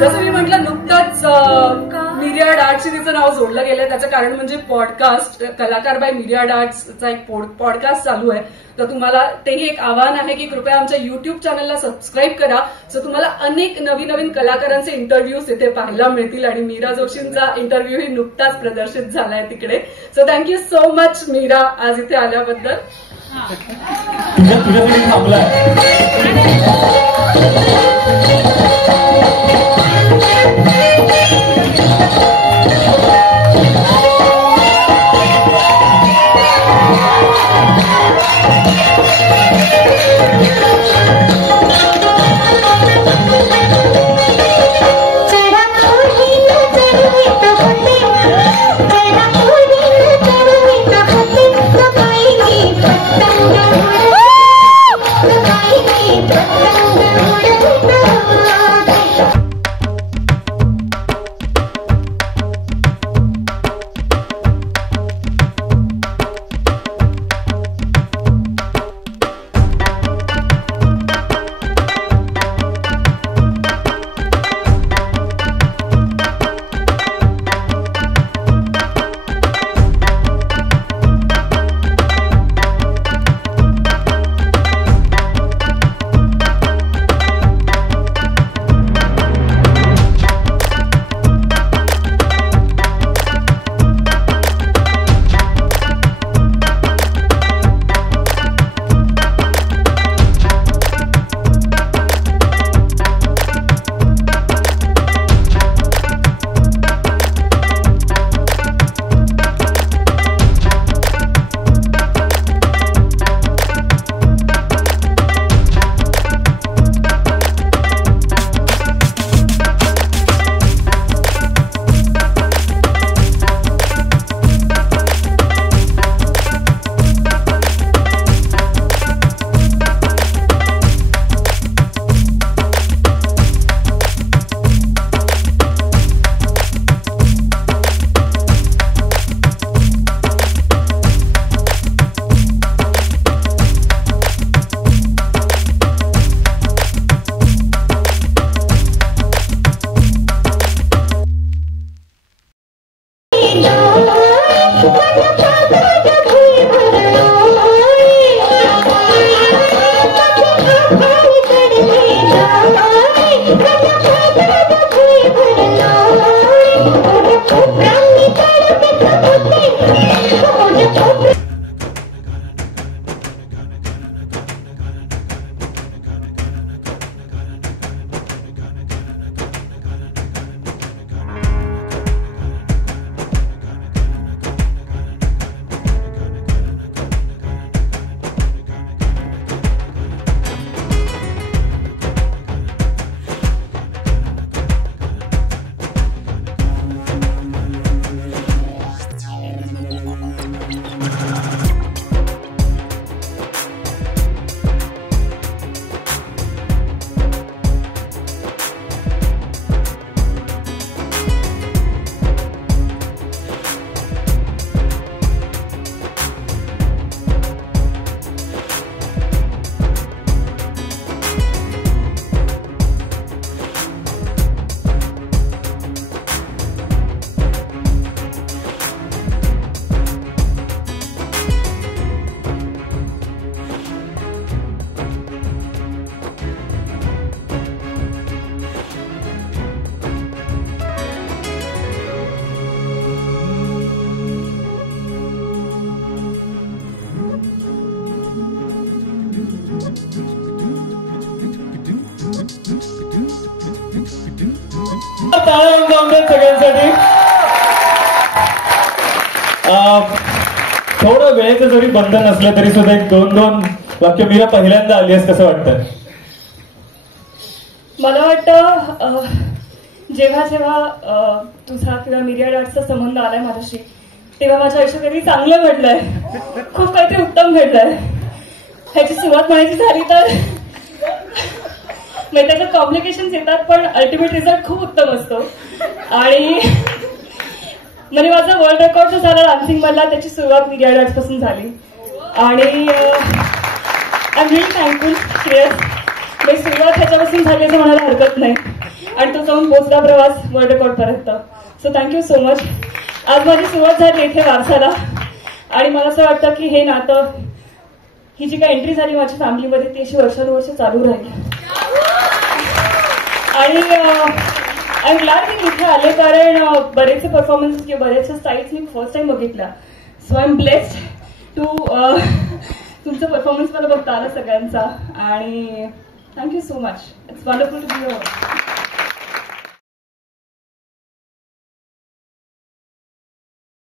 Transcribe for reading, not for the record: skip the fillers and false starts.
जसं मी म्हटलं नुकताच मिरियाड आर्टशी तिचं नाव जोडलं गेलंय. त्याचं कारण म्हणजे पॉडकास्ट, कलाकार बाय मिरियाड आर्ट्सचा एक पॉडकास्ट चालू आहे. तर तुम्हाला तेही एक आव्हान आहे की कृपया आमच्या युट्यूब चॅनलला सबस्क्राईब करा. सो तुम्हाला अनेक नवीन नवीन कलाकारांचे इंटरव्ह्यूज इथे पाहायला मिळतील आणि मीरा जोशींचा इंटरव्ह्यूही नुकताच प्रदर्शित झालाय तिकडे. So thank you so much Meera आज इथे आल्याबद्दल. तुझ्यासाठी थांबलाय. सगळ्यांसाठी थोडं वेळेचं जरी बंधन असलं तरी सुद्धा एक दोन वाक्य मीरा पहिल्यांदा आली आहेस कसं वाटतं? मला वाटतं जेव्हा जेव्हा तुझा किंवा मिरियाड आर्ट्सचा संबंध आलाय माझ्याशी तेव्हा माझ्या आयुष्यात काहीतरी चांगलं घडलंय, खूप काहीतरी उत्तम घडलंय. ह्याची सुरुवात म्हणायची झाली तर म्हणजे त्याच्यात कॉम्प्लिकेशन्स येतात पण अल्टिमेट रिझल्ट खूप उत्तम असतो. आणि म्हणजे माझा वर्ल्ड रेकॉर्ड जो झाला डान्सिंग मधला त्याची सुरुवात मिरियाड आर्ट्स पासून झाली. आणि I am really thankful. Serious म्हणजे सुरुवात ह्याच्यापासून झाली असं म्हणायला हरकत नाही. आणि तो जाऊन पोहोचला प्रवास वर्ल्ड रेकॉर्ड पर्यंत. So thank you so much. आज माझी सुरुवात झाली इथे वारसाला आणि मला असं वाटतं की हे नातं, ही जी काही एंट्री झाली माझ्या फॅमिलीमध्ये ती अशी वर्षानुवर्ष चालू राहील. आणि आय एम ग्लॅड मी इथे आले कारण बरेचसे परफॉर्मन्स किंवा बरेचसे स्टाईल्स मी फर्स्ट टाइम बघितल्या. So I am blessed to तुमचा परफॉर्मन्स मला बघता आला सगळ्यांचा आणि thank you so much. It's wonderful to be here.